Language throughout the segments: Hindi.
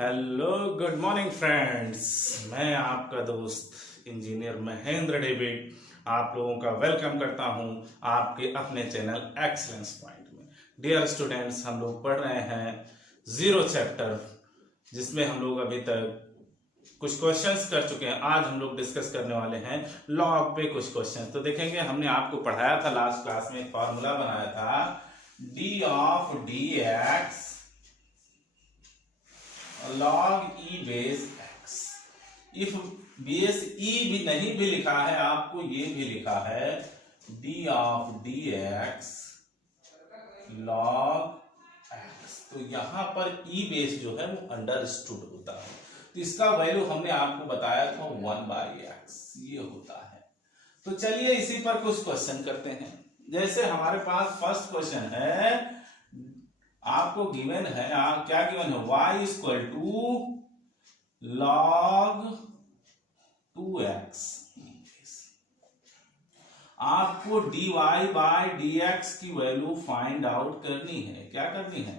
Hello good morning friends. मैं आपका दोस्त इंजीनियर महेंद्र डेविड आप लोगों का वेलकम करता हूं आपके अपने चैनल एक्सीलेंस पॉइंट में। डियर स्टूडेंट्स, हम लोग पढ़ रहे हैं जीरो चैप्टर, जिसमें हम लोग अभी तक कुछ क्वेश्चंस कर चुके हैं। आज हम लोग डिस्कस करने वाले हैं लॉग पे कुछ क्वेश्चंस। तो देखेंगे, हमने आपको पढ़ाया था लास्ट क्लास में, एक फॉर्मूला बनाया था D of d x log e base x। If base e भी नहीं भी लिखा है, आपको ये भी लिखा है d of d x log x। तो यहां पर e बेस जो है वो अंडरस्टूड होता है, तो इसका वैल्यू हमने आपको बताया था 1/x ये होता है। तो चलिए इसी पर कुछ क्वेश्चन करते हैं। जैसे हमारे पास फर्स्ट क्वेश्चन है, आपको गिवन है, क्या गिवन है, y equal to log 2x। आपको dy बाय dx की वैल्यू फाइंड आउट करनी है। क्या करनी है?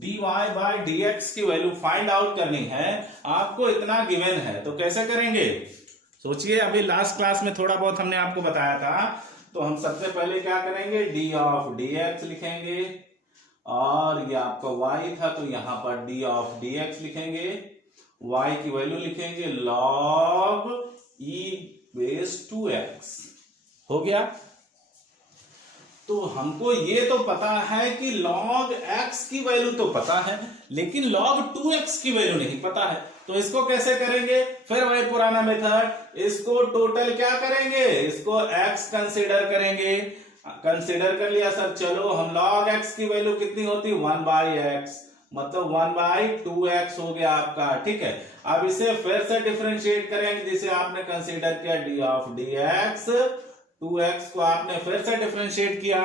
dy बाय dx की वैल्यू फाइंड आउट करनी है। आपको इतना गिवन है, तो कैसे करेंगे सोचिए। अभी लास्ट क्लास में थोड़ा बहुत हमने आपको बताया था। तो हम सबसे पहले क्या करेंगे, d ऑफ dx लिखेंगे, और ये आपका y था तो यहां पर d ऑफ dx लिखेंगे, y की वैल्यू लिखेंगे log e बेस 2x। हो गया। तो हमको ये तो पता है कि log x की वैल्यू तो पता है, लेकिन log 2x की वैल्यू नहीं पता है। तो इसको कैसे करेंगे? फिर वही पुराना मेथड, इसको टोटल क्या करेंगे, इसको x कंसीडर करेंगे। कंसीडर कर लिया सर, चलो हम log x की वैल्यू कितनी होती है 1/x, मतलब 1/2x हो गया आपका। ठीक है, अब इसे फिर से डिफरेंशिएट करेंगे, जिसे आपने कंसीडर किया d ऑफ dx, 2x को आपने फिर से डिफरेंशिएट किया।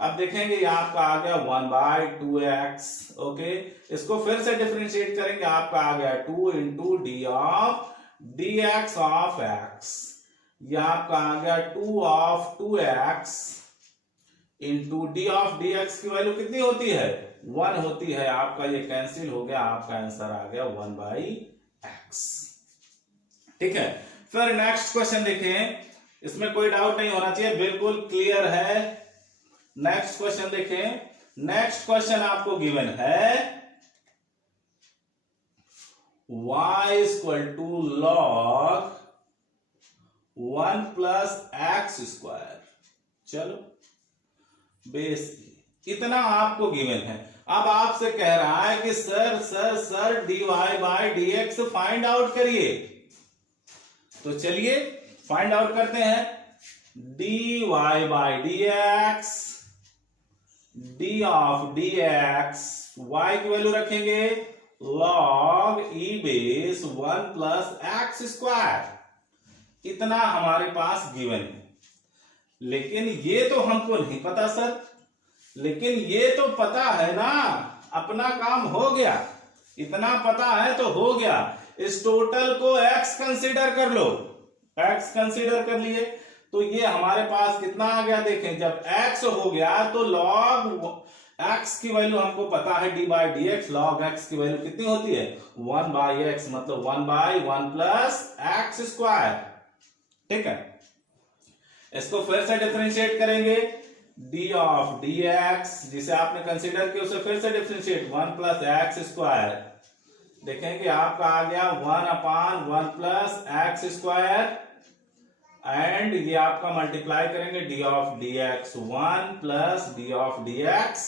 अब देखेंगे ये आपका आ गया 1/2x। ओके, इसको फिर से डिफरेंशिएट करेंगे, आपका आ गया 2 into D of dx of x। ये आपका आ गया 2 of 2x into D of d x की वैल्यू कितनी होती है, 1 होती है। आपका ये कैंसिल हो गया, आपका आंसर आ गया 1/x। ठीक है, फिर नेक्स्ट क्वेश्चन देखें, इसमें कोई डाउट नहीं होना चाहिए, बिल्कुल क्लियर है। नेक्स्ट क्वेश्चन देखें। नेक्स्ट क्वेश्चन आपको गिवन है y equal to log 1 plus x square, चलो बेस इतना आपको गिवन है। अब आपसे कह रहा है कि sir dy by dx find out करिए। तो चलिए फाइंड आउट करते हैं। dy by dx, d of dx, y की वैल्यू रखेंगे log e base 1 plus x square. इतना हमारे पास गिवन है, लेकिन ये तो हमको नहीं पता सर। लेकिन ये तो पता है ना, अपना काम हो गया। इतना पता है तो हो गया। इस टोटल को x कंसीडर कर लो, x कंसीडर कर लिए तो ये हमारे पास कितना आ गया, देखें जब x हो गया तो log x की वैल्यू हमको पता है d by D x, log x की वैल्यू कितनी होती है 1/x, मतलब 1/1 प्लस एक्स स्क्वायर। ठीक है, इसको फिर से डिफरेंशिएट करेंगे, d ऑफ dx जिसे आपने कंसीडर किया उसे फिर से डिफरेंशिएट 1 प्लस एक्स स्क्वायर। देखेंगे आपका आ गया 1/1 प्लस एक्स स्क्वायर, एंड ये आपका मल्टीप्लाई करेंगे d of dx 1 plus d of dx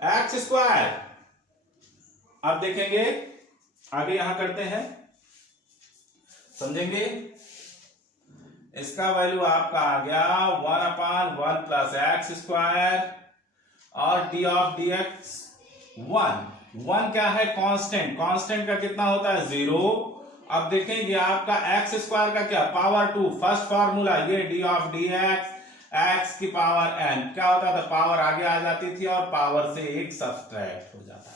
x square. अब देखेंगे आगे यहां करते हैं, समझेंगे। इसका वैल्यू आपका आ गया 1/1 प्लस एक्स स्क्वायर, और d ऑफ dx 1 क्या है, कांस्टेंट। कांस्टेंट का कितना होता है 0। अब देखेंगे आपका एक्स स्क्वायर का क्या, पावर 2। फर्स्ट फार्मूला ये d ऑफ dx x की पावर n, क्या होता था, पावर आगे आ जाती थी और पावर से एक सब्सट्रैक्ट हो जाता था।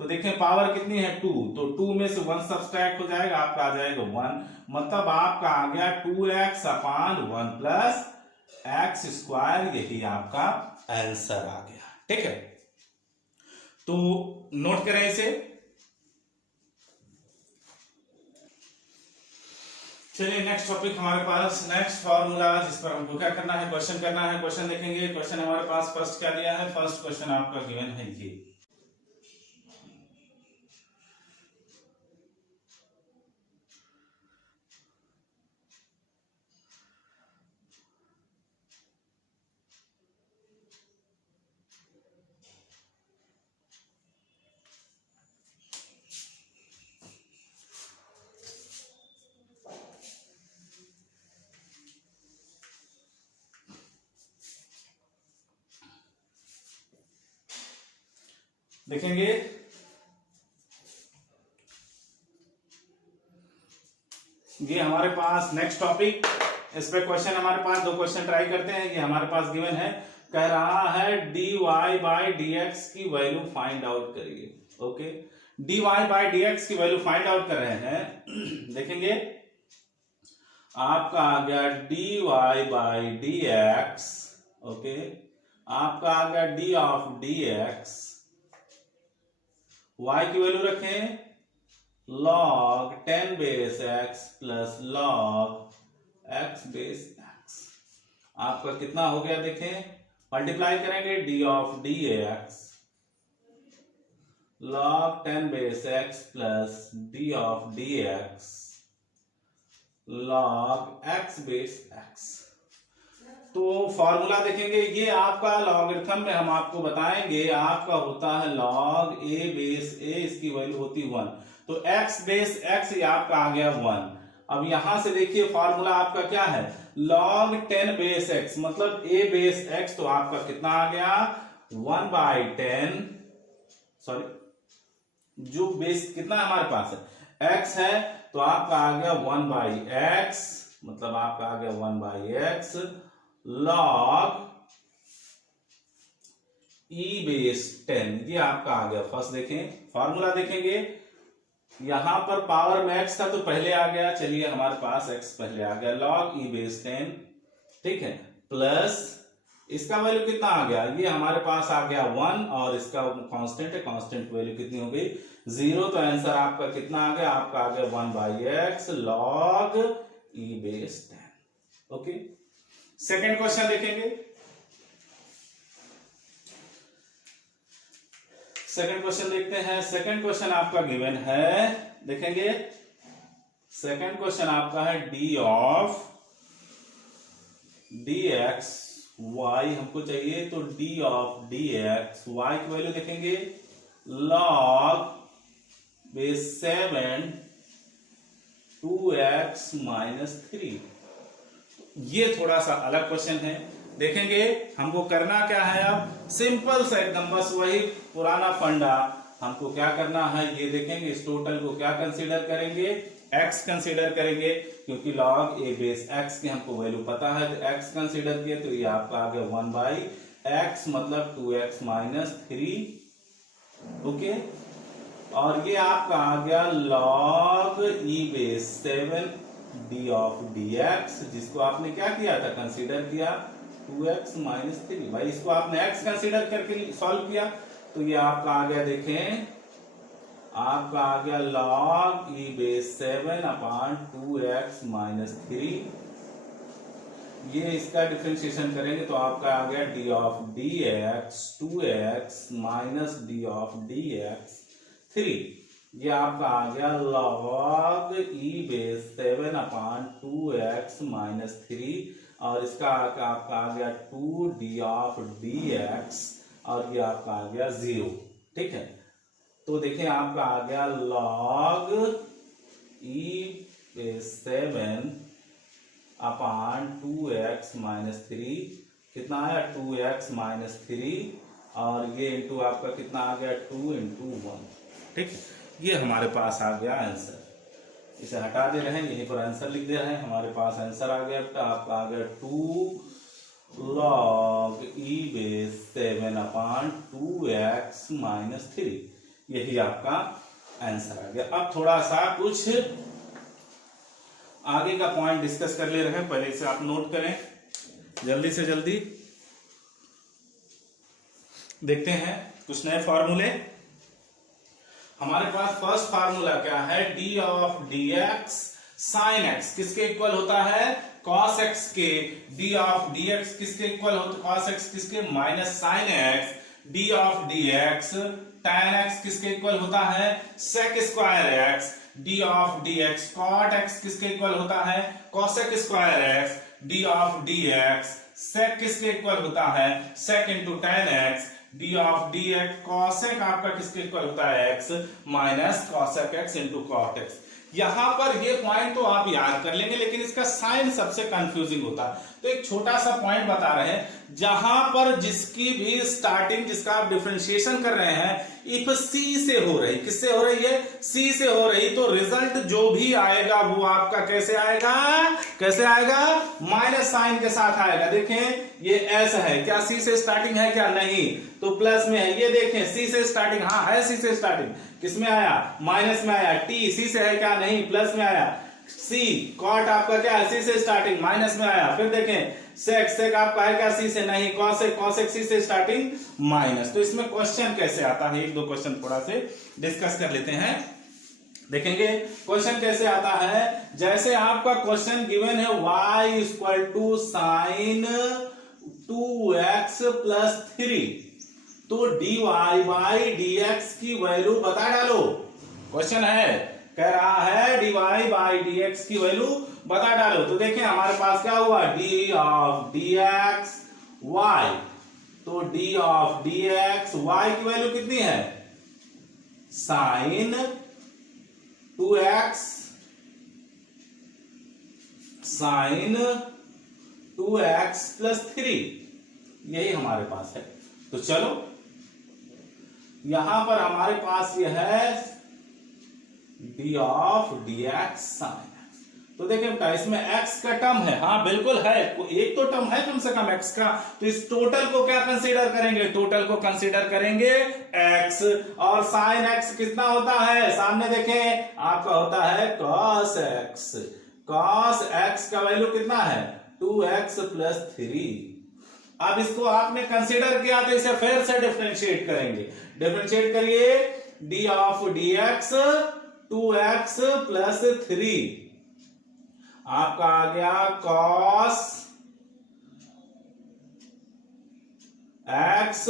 तो देखें पावर कितनी है 2, तो 2 में से 1 सब्सट्रैक्ट हो जाएगा, आपका आ जाएगा 1, मतलब आपका आ गया 2x/1 प्लस एक्स स्क्वायर। यही आपका आंसर आ गया। ठीक है, तो नोट करें इसे। चलिए नेक्स्ट टॉपिक हमारे पास, नेक्स्ट फॉर्मूला जिस पर हमको क्या करना है, क्वेश्चन करना है। क्वेश्चन देखेंगे, क्वेश्चन हमारे पास फर्स्ट क्या दिया है, फर्स्ट क्वेश्चन आपका गिवन है ये। देखेंगे ये हमारे पास नेक्स्ट टॉपिक, इस पे क्वेश्चन हमारे पास दो क्वेश्चन ट्राई करते हैं। ये हमारे पास गिवन है, कह रहा है dy बाई dx की वैल्यू फाइंड आउट करिए। ओके, dy बाई dx की वैल्यू फाइंड आउट कर रहे हैं। देखेंगे आपका आ गया dy बाई dx, ओके, आपका आ गया d ऑफ dx, y की वैल्यू रखें log 10 base x plus log x base x। आपका कितना हो गया देखें, मल्टीप्लाई करेंगे d of dx log 10 base x plus d of dx log x base x। तो फॉर्मूला देखेंगे, ये आपका लॉगरिथम में हम आपको बताएंगे आपका होता है log a बेस a, इसकी वैल्यू होती 1, तो x बेस x ये आपका आ गया 1। अब यहां से देखिए फॉर्मूला आपका क्या है, log 10 बेस x मतलब a बेस x, तो आपका कितना आ गया 1 बाई 10, सॉरी जो बेस कितना हमारे पास है x है, तो आपका आ गया 1 बाई x, मतलब आपका आ गया 1 by x log e base 10, ये आपका आ गया फर्स्ट। देखें फॉर्मूला देखेंगे, यहां पर पावर में x था तो पहले आ गया, चलिए हमारे पास x पहले आ गया log e बेस 10, ठीक है, प्लस इसका वैल्यू कितना आ गया, ये हमारे पास आ गया 1 और इसका कांस्टेंट है, कांस्टेंट वैल्यू कितनी हो गई 0, तो आंसर आपका कितना आ गया, आपका आ गया 1 by x log e base 10। Okay, second question देखेंगे। सेकंड क्वेश्चन देखते हैं। सेकंड क्वेश्चन आपका गिवन है, देखेंगे सेकंड क्वेश्चन आपका है d ऑफ dx y हमको चाहिए, तो d ऑफ dx y की वैल्यू देखेंगे log बेस 7 2x माइनस 3। ये थोड़ा सा अलग क्वेश्चन है, देखेंगे हमको करना क्या है, अब सिंपल सा एकदम बस वही पुराना फंडा, हमको क्या करना है ये देखेंगे, इस टोटल को क्या कंसीडर करेंगे, x कंसीडर करेंगे, क्योंकि log a बेस x की हमको वैल्यू पता है, तो x कंसीडर किया, तो ये आपका आ गया 1 बाई x मतलब 2x माइनस 3। ओके, और ये आपका आ गया log e base 7 d of dx, जिसको आपने क्या किया था, कंसीडर किया 2x माइनस 3। भाई इसको आपने x कंसीडर करके सॉल्व किया, तो ये आपका आ गया, देखें आपका आ गया log e base 7 upon 2x minus 3। ये इसका डिफरेंशिएशन करेंगे तो आपका आ गया d of dx 2x minus d of dx 3। ये आपका आ गया log e base 7 upon 2x minus 3, और इसका आपका आ गया 2d ऑफ dx, और ये आपका आ गया 0। ठीक है, तो देखिए आपका आ गया log e base 7 upon 2x minus 3, कितना आया 2x माइनस 3, और ये इंटू आपका कितना आ गया 2 इंटू 1। ठीक, ये हमारे पास आ गया आंसर। इसे हटा दे रहे हैं, यहीं पर आंसर लिख दे रहे हैं, हमारे पास आंसर आ गया, तो आपका आ गया 2 log e base 7 upon 2x minus 3, यही आपका आंसर आ गया। अब थोड़ा सा कुछ आगे का पॉइंट डिस्कस कर ले रहे हैं, पहले इसे आप नोट करें, जल्दी से जल्दी देखते हैं कुछ नए फॉर्मूले। हमारे पास फर्स्ट फार्मूला क्या है, d of dx sine x किसके इक्वल होता है, कॉस एक्स के, डी ऑफ डी एक्स किसके इक्वल होता है, कॉस एक्स किसके, minus sine x d of d x, tan x किसके इक्वल होता है, sec square x d of d x, cot x किसके इक्वल होता है, cosec square x d of d x, sec किसके इक्वल होता है, sec into tan x d of d x, cosec आपका किसके इक्वल होता है, x minus cosec x into cot x. यहां पर ये पॉइंट तो आप याद कर लेंगे, लेकिन इसका साइन सबसे कंफ्यूजिंग होता है। तो एक छोटा सा पॉइंट बता रहे हैं, जहां पर जिसकी भी स्टार्टिंग, जिसका आप डिफरेंशिएशन कर रहे हैं, इफ सी से हो रही, किससे हो रही है, सी से हो रही, तो रिजल्ट जो भी आएगा वो आपका कैसे आएगा, कैसे आएगा, माइनस साइन के साथ आएगा। देखें ये एस है, क्या सी से स्टार्टिंग है, क्या नहीं, तो प्लस में है। ये देखें सी से स्टार्टिंग, हाँ है सी से स्टार्टिंग, किसमें आया, माइनस में आया। टी सी से है क्या, नहीं, प्लस में आया। सी कॉट आपका क्या है, सी से स्टार्टिंग, माइनस में आया। फिर देखें सेक, सेक आपका है क्या, सी से, नहीं, कॉसेक, कॉसेक सी से स्टार्टिंग, माइनस। तो इसमें क्वेश्चन कैसे आता है, एक दो क्वेश्चन थोड़ा से डिस्कस कर लेते हैं, देखेंगे क्वेश्चन कैसे आता है। जैसे आपका क्वेश्चन गिवन है y equal to sine 2x plus 3, तो dy बाई dx की वैल्यू बता डालो। क्वेश्चन है, कह रहा है dy बाई dx की वैल्यू बता डालो। तो देखें हमारे पास क्या हुआ, d ऑफ dx y, तो d ऑफ dx y की वैल्यू कितनी है, sign 2x sign 2x plus 3, यही हमारे पास है। तो चलो यहां पर हमारे पास यह है d of dx sine x। तो देखिए बेटा इसमें x का टर्म है, हाँ बिल्कुल है, एक तो टर्म है कम से कम x का, तो इस टोटल को क्या कंसीडर करेंगे, टोटल को कंसीडर करेंगे x। और साइन x कितना होता है, सामने देखें आपका होता है cos x, cos x का वैल्यू कितना है, 2x प्लस 3। अब इसको आपने कंसीडर किया तो इसे फिर से डिफरेंशिएट करेंगे, डिफरेंशिएट करिए, d of dx 2x plus 3, आपका आ गया cos x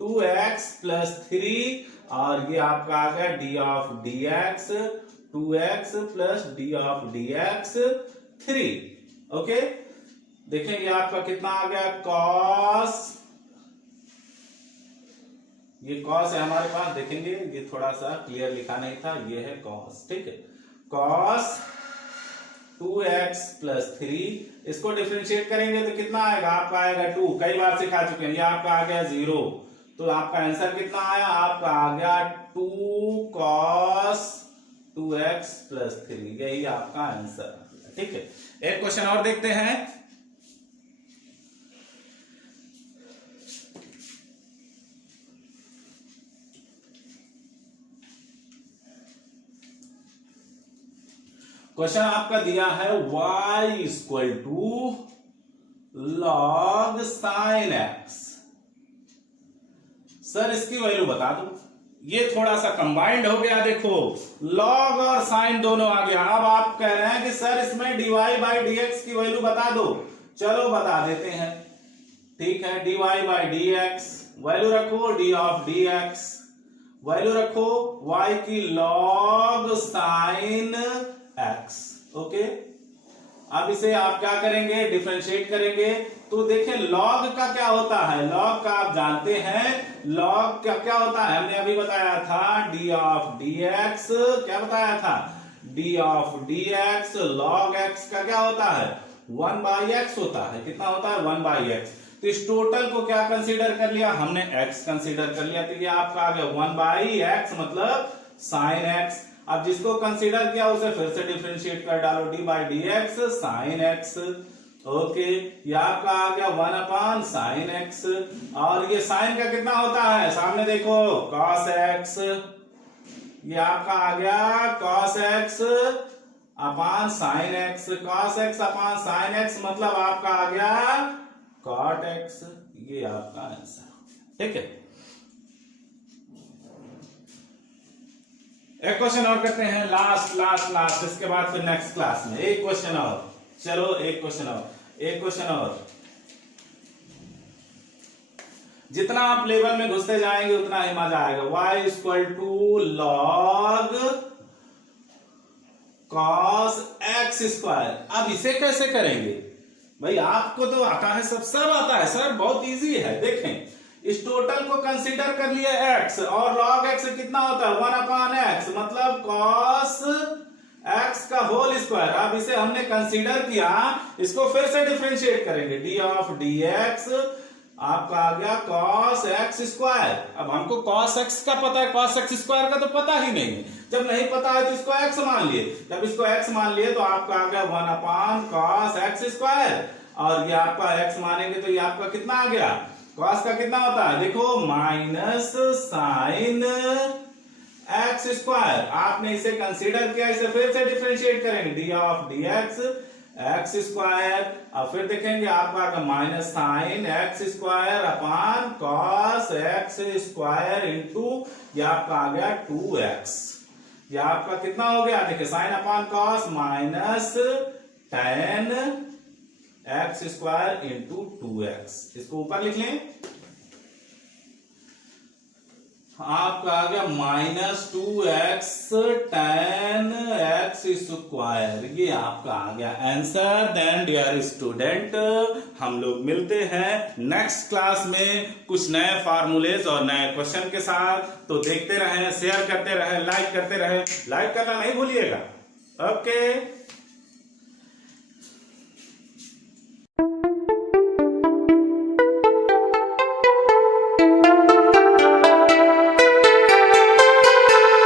2x प्लस 3, और ये आपका आ गया d of dx 2x plus d of dx 3। Okay, देखें ये आपका कितना आ गया, cos, ये cos है हमारे पास, देखेंगे ये थोड़ा सा क्लियर लिखा नहीं था, ये है cos, ठीक है, cos 2x प्लस 3, इसको डिफरेंशिएट करेंगे तो कितना आएगा, आपका आएगा 2, कई बार सिखा चुके हैं, ये आपका आ गया 0, तो आपका आंसर कितना आया, आपका आ गया 2 cos 2x प्लस 3, यही आपका आंसर, ठीक है। एक क्वेश्चन और देखते हैं, क्वेश्चन आपका दिया है y equal to log sine x। Sir इसकी वैल्यू बता दो, ये थोड़ा सा कंबाइंड हो गया, देखो लॉग और साइन दोनों आ गया। अब आप कह रहे हैं कि सर इसमें dy बाई dx की वैल्यू बता दो, चलो बता देते हैं, ठीक है। dy बाई dx वैल्यू रखो, d ऑफ dx वैल्यू रखो y की लॉग साइन x, ओके। अब इसे आप क्या करेंगे, डिफरेंशिएट करेंगे, तो देखें लॉग का क्या होता है, लॉग का आप जानते हैं, लॉग का क्या होता है, हमने अभी बताया था d ऑफ dx, क्या बताया था, d of dx log x का क्या होता है, 1 बाई x होता है, कितना होता है, 1 बाई x। तो इस टोटल को क्या कंसीडर कर लिया, हमने x कंसीडर कर लिया, तो ये आपका आ गया 1 बाई x मतलब साइन x। अब जिसको कंसीडर किया उसे फिर से डिफरेंशिएट कर डालो, d by D x sine x, okay. ये आपका आ गया 1 अपान साइन एक्स, और ये साइन का कितना होता है, सामने देखो cos x, ये आपका आ गया cos x अपान साइन x, cos x अपान साइन x मतलब आपका आ गया cot x, ये आपका आंसर, ठीक है। एक क्वेश्चन और करते हैं, लास्ट लास्ट लास्ट, इसके बाद फिर नेक्स्ट क्लास में एक क्वेश्चन और। चलो एक क्वेश्चन और। जितना आप लेवल में घुसते जाएंगे उतना ही मजा आएगा। y equal to log cos x square. अब इसे कैसे करेंगे भाई? आपको तो आता है, सब आता है सर, बहुत इजी है। देखें, इस टोटल को कंसीडर कर लिया x, और log x कितना होता है 1/x, मतलब cos x का होल स्क्वायर। अब इसे हमने कंसीडर किया, इसको फिर से डिफरेंशिएट करेंगे, d ऑफ dx आपका आ गया cos x स्क्वायर। अब हमको cos x का पता है, cos x स्क्वायर का तो पता ही नहीं है। जब नहीं पता है तो इसको x मान लिए, जब इसको x मान लिए तो आपका आ गया 1/cos x स्क्वायर, और ये आपका x मानेंगे तो ये आपका कितना आ गया, cos का कितना होता है देखो, माइनस साइन x स्क्वायर। आपने इसे कंसीडर किया, इसे फिर से डिफरेंशिएट करेंगे, d of dx x square. अब फिर देखेंगे आपका minus sine x square upon cos x square into ये आपका आ गया 2x। ये आपका कितना हो गया देखिए, साइन अपान cos minus tan x square into 2x। इसको ऊपर लिख लें, आपका आ गया minus 2x tan x square. ये आपका आ गया आंसर। देन डियर स्टूडेंट, हम लोग मिलते हैं नेक्स्ट क्लास में कुछ नए फार्मूलेज और नए क्वेश्चन के साथ। तो देखते रहें, शेयर करते रहें, लाइक करते रहें, लाइक करना नहीं भूलिएगा। ओके।